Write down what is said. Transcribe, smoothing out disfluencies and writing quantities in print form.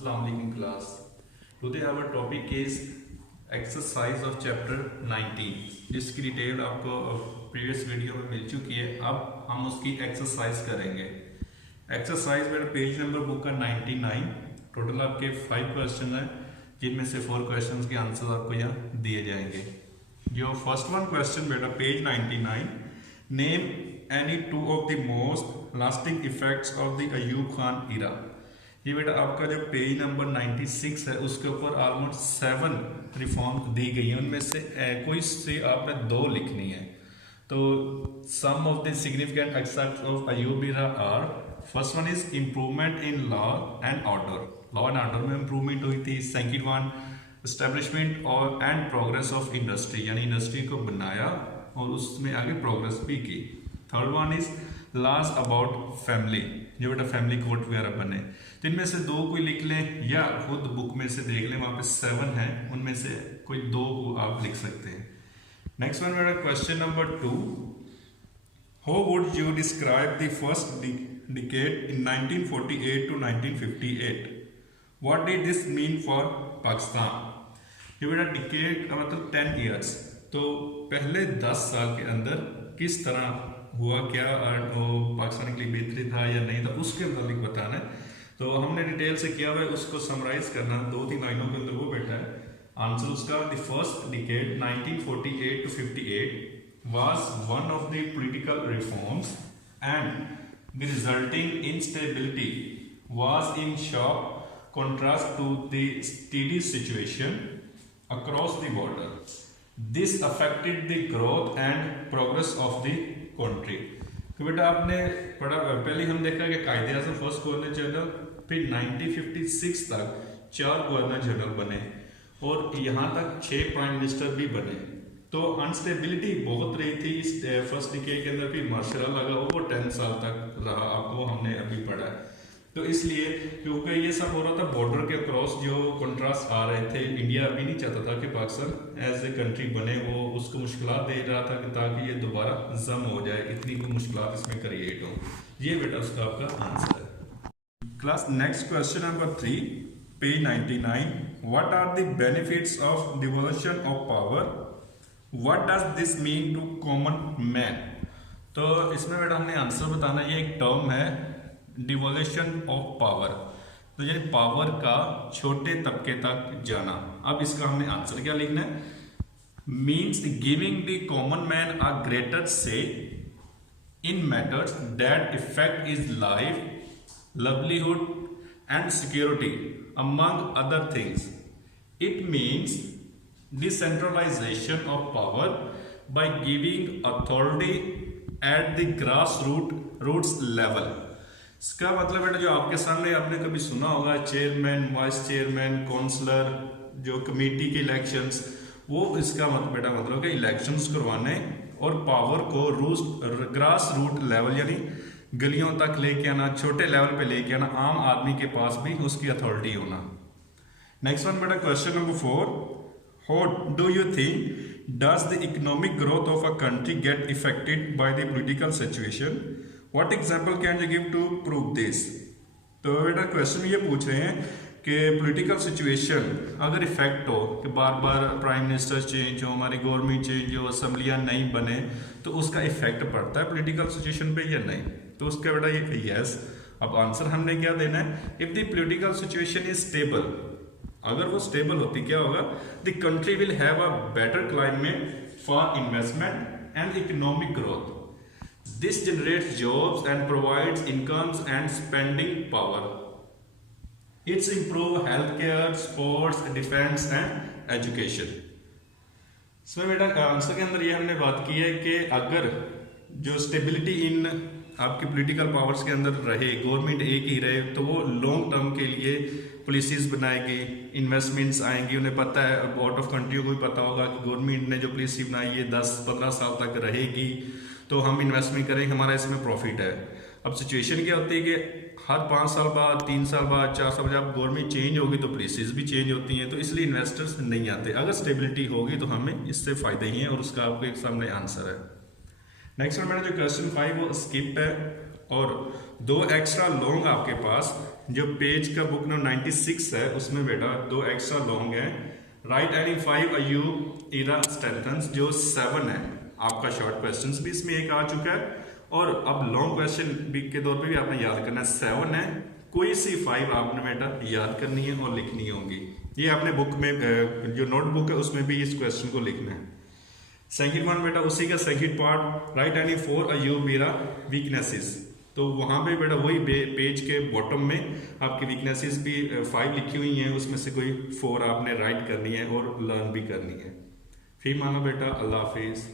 Assalamu alaikum class. Today our topic is exercise of chapter 19 जिसकी detail आपको previous video में मिल चुकी है। अब हम उसकी एक्सरसाइज करेंगे। एक्सरसाइज मेरा पेज नंबर बुक का 99। टोटल आपके 5 क्वेश्चन हैं जिनमें से 4 क्वेश्चन के आंसर आपको यहाँ दिए जाएंगे। जो फर्स्ट वन क्वेश्चन बेटा page 99, name any 2 of the most lasting effects of the Ayub Khan era. ये बेटा आपका जो पेज नंबर 96 है उसके ऊपर ऑलमोस्ट 7 रिफॉर्म दी गई है, उनमें से कोई से आपने 2 लिखनी है। तो some of the significant aspects of Ayub era are, first one is improvement in law and order. Law and order में इम्प्रूवमेंट हुई थी। सेकंड वन एस्टेब्लिशमेंट और एंड प्रोग्रेस ऑफ इंडस्ट्री, यानी इंडस्ट्री को बनाया और उसमें आगे प्रोग्रेस भी की। Third one is laws about family, जो बेटा फैमिली कोर्ट वगैरह बने। तो इनमें से 2 कोई लिख लें या खुद बुक में से देख लें, वहां पे 7 है, उनमें से कोई 2 को आप लिख सकते हैं। नेक्स्ट वन बेटा question number 2, how would you describe the first decade in 1948 to 1958? What did this mean for Pakistan? ये बेटा डिकेड का मतलब 10 ईयर्स, तो पहले 10 साल के अंदर किस तरह हुआ, क्या पाकिस्तान के लिए बेहतरी था या नहीं था, उसके मुताबिक बताना है। तो हमने डिटेल से किया हुआ है, उसको समराइज करना 2-3 लाइनों के अंदर वो बैठा है। आंसर उसका the first decade 1948 to 58 was one of the political reforms and the resulting instability was in sharp contrast to the steady situation across the border. This affected the growth and progress of the country. तो बेटा आपने पढ़ा, पहले हम देखा कि कायदे आज़म first governor general, फिर 1956 तक 4 गवर्नर जनरल बने और यहाँ तक 6 प्राइम मिनिस्टर भी बने। तो अनस्टेबिलिटी बहुत रही थी इस फर्स्ट डिकेड के अंदर। फिर मार्शल लॉ लगा, वो 10 साल तक रहा, आपको हमने अभी पढ़ा है। तो इसलिए क्योंकि ये सब हो रहा था बॉर्डर के क्रॉस, जो कंट्रास्ट आ रहे थे, इंडिया अभी नहीं चाहता था कि पाकिस्तान एज ए कंट्री बने, वो उसको मुश्किलात दे रहा था कि ताकि ये दोबारा जम हो जाए, इतनी कोई मुश्किलात इसमें क्रिएट हो। ये बेटा उसका आपका आंसर है। Class next question number 3 page 99, what are the benefits of devolution of power? What does this mean to common man? तो इसमें बेटा हमने आंसर बताना, ये एक टर्म है डिवोल्यूशन ऑफ पावर, तो यानी पावर का छोटे तबके तक जाना। अब इसका हमने आंसर क्या लिखना है? Means giving the common man a greater say in matters that affect is life, livelihood and security among other things. It means decentralization of power by giving authority at the grassroots level. इसका मतलब बेटा जो आपके सामने आपने कभी सुना होगा, चेयरमैन, वाइस चेयरमैन, काउंसलर, जो कमेटी के इलेक्शंस, वो इसका मतलब बेटा मतलब कि इलेक्शंस करवाने और पावर को ग्रास रूट लेवल यानी गलियों तक लेके आना, छोटे लेवल पे लेके आना, आम आदमी के पास भी उसकी अथॉरिटी होना। नेक्स्ट वन बेटा question number 4, how do you think does the economic growth of a country get affected by the political situation? What example can you give to prove this? तो बेटा क्वेश्चन ये पूछ रहे हैं कि political situation अगर effect हो कि बार बार प्राइम मिनिस्टर चेंज हो, हमारी गवर्नमेंट चेंज हो, असम्बलियाँ नहीं बने, तो उसका इफेक्ट पड़ता है पॉलिटिकल सिचुएशन पे या नहीं? तो उसका बेटा ये यस। अब आंसर हमने क्या देना है? If the political situation is stable, अगर वो स्टेबल होती क्या होगा? The country will have a better climate for investment and economic growth. This generates jobs and provides incomes and spending power. It's improve healthcare, sports, defense and education. इसमें बेटा answer के अंदर ये हमने बात की है कि अगर जो स्टेबिलिटी इन आपके पॉलिटिकल पावर्स के अंदर रहे, गवर्नमेंट एक ही रहे, तो वो लॉन्ग टर्म के लिए पॉलिसीज बनाएगी, इन्वेस्टमेंट्स आएंगी। उन्हें पता है, आउट ऑफ कंट्री को भी पता होगा कि गवर्नमेंट ने जो पॉलिसी बनाई है 10-15 साल तक रहेगी, तो हम इन्वेस्टमेंट करेंगे, हमारा इसमें प्रॉफिट है। अब सिचुएशन क्या होती है कि हर 5 साल बाद, 3 साल बाद, 4 साल बाद जब गवर्नमेंट चेंज होगी तो पॉलिसीज भी चेंज होती हैं, तो इसलिए इन्वेस्टर्स नहीं आते। अगर स्टेबिलिटी होगी तो हमें इससे फायदे ही हैं, और उसका आपको एक सामने आंसर है। नेक्स्ट मेरा जो क्वेश्चन 5 वो स्किप है। और 2 एक्स्ट्रा लॉन्ग आपके पास जो पेज का बुक नंबर 96 है उसमें बेटा 2 एक्स्ट्रा लॉन्ग है। राइट एनी 5 अयू इरा स्ट्रेंथन्स जो 7 है आपका शॉर्ट क्वेश्चंस भी इसमें एक आ चुका है। और अब लॉन्ग क्वेश्चन भी के तौर पे भी आपने याद करना है 7 है, कोई सी 5 आपने बेटा याद करनी है और लिखनी होगी। ये आपने बुक में जो नोटबुक है उसमें भी इस क्वेश्चन को लिखना है। सेकंड वन बेटा उसी का सेकंड पार्ट, राइट एनी 4 अयू मेरा वीकनेसेस, तो वहां पे बेटा वही पेज के बॉटम में आपकी वीकनेसेस भी 5 लिखी हुई हैं, उसमें से कोई 4 आपने राइट करनी है और लर्न भी करनी है। फिर मानो बेटा अल्लाह हाफिज।